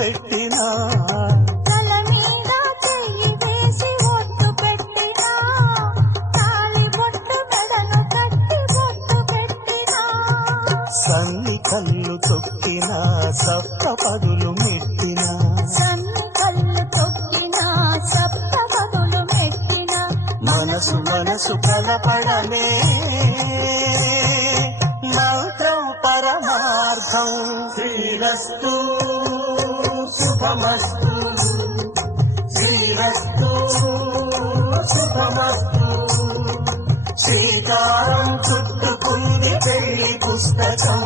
పెట్టినా తల మీద చెయ్యి వేసి ఒట్టు పెట్టినా తాళి బొట్టు మెడను కట్టి బొట్టు పెట్టినా సన్ని కళ్ళు తొక్కినా సప్త పదులు మెట్టినా సన్ని కళ్ళు తొక్కినా సప్త పదులు మెట్టినా మనసు మనసు కలపడమే మంత్రం పరమార్థం శ్రీరస్తు శుభమస్తు శ్రీరస్తు శుభమస్తు శ్రీకారం చుట్టుకుంది పెళ్లి పుస్తకం